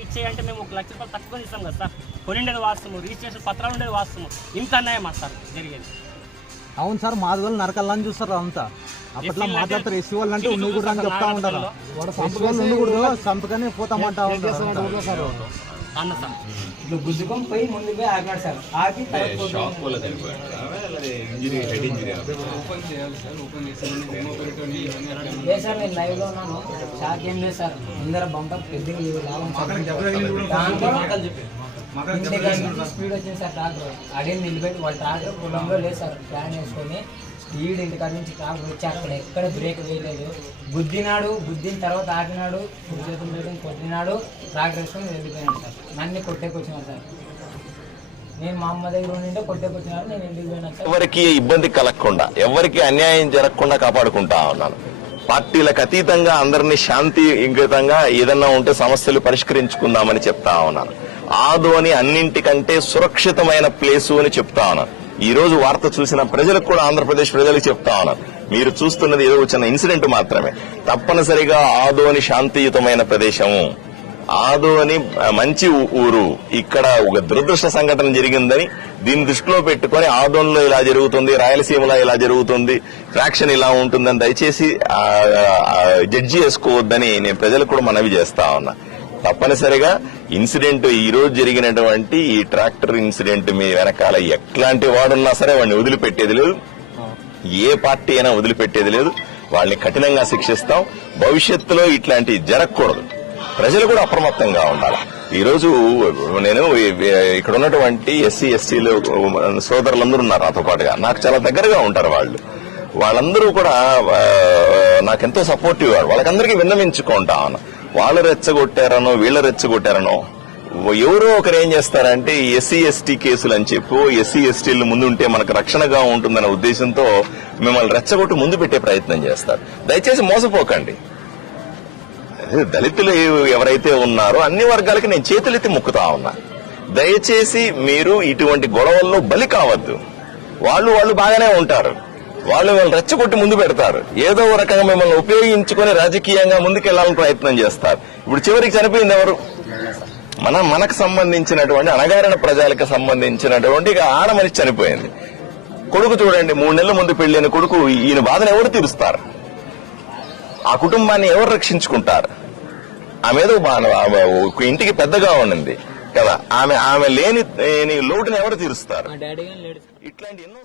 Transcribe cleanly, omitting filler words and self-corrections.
ఇచ్చేయంటే మేము 1 లక్ష రూపాయలు తక్కువ ఇస్తాం కదా సార్. కొనిండేది వాస్తవం, రిజిస్ట్రేషన్ పత్రాలు ఉండేది వాస్తవం. ఇంత అన్యాయం సార్ జరిగేది. అవును సార్, మాది వాళ్ళు నరకల్లని చూస్తారు అంతా. అప్పట్లో మాట్లాడతారు ఎస్సీ వాళ్ళు అంటే ఉండకూడదు అని చెప్తా ఉంటారు. ఎస్సీ వాళ్ళు ఉండకూడదు, సంపకనే పోతామంటా ఉంటారు అన్న సార్. ఇట్లా గుద్దుకొని పోయి ముందుకు పోయి ఆగినాడు సార్. ఆగి లేదు సార్, నేను లైవ్ లో ఉన్నాను. షాక్ ఏం లేదు సార్. ముందర బంప పెద్దగా స్పీడ్ వచ్చింది సార్. ట్రాక్టర్ అడిగి నిలబెట్టి వాళ్ళ ట్రాక్టర్ పొలంలో లేదు సార్. ప్లాన్ వేసుకొని స్పీడ్ ఇంటికాడ నుంచి ట్రాక్టర్ వచ్చి అక్కడ ఎక్కడ బ్రేక్ వేయలేదు. గుద్దిన తర్వాత ఆగినాడు, కుడి చేతులు పెట్టి కొట్టినాడు, ట్రాక్టర్ వేసుకొని వెళ్ళిపోయినాడు సార్. నన్ను కొట్టేకొచ్చినాడు సార్. నేను మా అమ్మ దగ్గర ఉండింటే కొట్టేకొచ్చినాడు, నేను ఇంటికి పోయినాను సార్. ఎవరికి ఇబ్బంది కలగకుండా, ఎవరికి అన్యాయం జరగకుండా కాపాడుకుంటా ఉన్నాను. పార్టీలకు అతీతంగా అందరినీ శాంతియుతంగా ఏదన్నా ఉంటే సమస్యలు పరిష్కరించుకుందామని చెప్తా ఉన్నాను. ఆదోని అన్నింటికంటే సురక్షితమైన ప్లేసు అని చెప్తా ఉన్నాను. ఈ రోజు వార్త చూసిన ప్రజలకు కూడా, ఆంధ్రప్రదేశ్ ప్రజలకు చెప్తా ఉన్నాను, మీరు చూస్తున్నది ఏదో చిన్న ఇన్సిడెంట్ మాత్రమే. తప్పనిసరిగా ఆదోని శాంతియుతమైన ప్రదేశము, ఆదోని మంచి ఊరు. ఇక్కడ ఒక దురదృష్ట సంఘటన జరిగిందని దీన్ని దృష్టిలో పెట్టుకుని ఆదోన్లో ఇలా జరుగుతుంది, రాయలసీమలో ఇలా జరుగుతుంది, ఫ్రాక్షన్ ఇలా ఉంటుందని దయచేసి జడ్జి చేసుకోవద్దని నేను ప్రజలకు కూడా మనవి చేస్తా ఉన్నా. తప్పనిసరిగా ఇన్సిడెంట్ ఈ రోజు జరిగినటువంటి ఈ ట్రాక్టర్ ఇన్సిడెంట్ మీ వెనకాల ఎట్లాంటి వాడున్నా సరే వాడిని వదిలిపెట్టేది లేదు, ఏ పార్టీ అయినా వదిలిపెట్టేది లేదు. వాళ్ళని కఠినంగా శిక్షిస్తాం. భవిష్యత్తులో ఇట్లాంటివి జరగకూడదు. ప్రజలు కూడా అప్రమత్తంగా ఉండాలి. ఈ రోజు నేను ఇక్కడ ఉన్నటువంటి ఎస్సీ ఎస్టీలు సోదరులందరూ ఉన్నారు నాతో పాటుగా, నాకు చాలా దగ్గరగా ఉంటారు వాళ్ళు. వాళ్ళందరూ కూడా నాకెంతో సపోర్టివ్. వాళ్ళకందరికీ విన్నవించుకుంటా ఉన్నా. వాళ్ళు రెచ్చగొట్టారనో వీళ్ళు రెచ్చగొట్టారనో ఎవరో ఒకరు ఏం చేస్తారంటే ఎస్సీ ఎస్టీ కేసులు అని చెప్పి ఎస్సీ ఎస్టీలు ముందుంటే మనకు రక్షణగా ఉంటుందనే ఉద్దేశంతో మిమ్మల్ని రెచ్చగొట్టి ముందు పెట్టే ప్రయత్నం చేస్తారు. దయచేసి మోసపోకండి. దళితులు ఎవరైతే ఉన్నారో అన్ని వర్గాలకి నేను చేతులెత్తి మొక్కుతా ఉన్నా. దయచేసి మీరు ఇటువంటి గొడవల్లో బలి కావద్దు. వాళ్ళు బాగానే ఉంటారు, వాళ్ళు మిమ్మల్ని రెచ్చగొట్టి ముందు పెడతారు. ఏదో రకంగా మిమ్మల్ని ఉపయోగించుకుని రాజకీయంగా ముందుకెళ్లాలని ప్రయత్నం చేస్తారు. ఇప్పుడు చివరికి చనిపోయింది ఎవరు? మనకు సంబంధించినటువంటి అణగారిన ప్రజలకు సంబంధించినటువంటి ఆడ మనిషి చనిపోయింది. కొడుకు చూడండి, 3 నెలల ముందు పెళ్లిన కొడుకు. ఈయన బాధను ఎవరు తీరుస్తారు? ఆ కుటుంబాన్ని ఎవరు రక్షించుకుంటారు? ఆమె ఏదో ఇంటికి పెద్దగా ఉండింది కదా, ఆమె లేని లోటుని ఎవరు తీరుస్తారు? ఇట్లాంటి ఎన్నో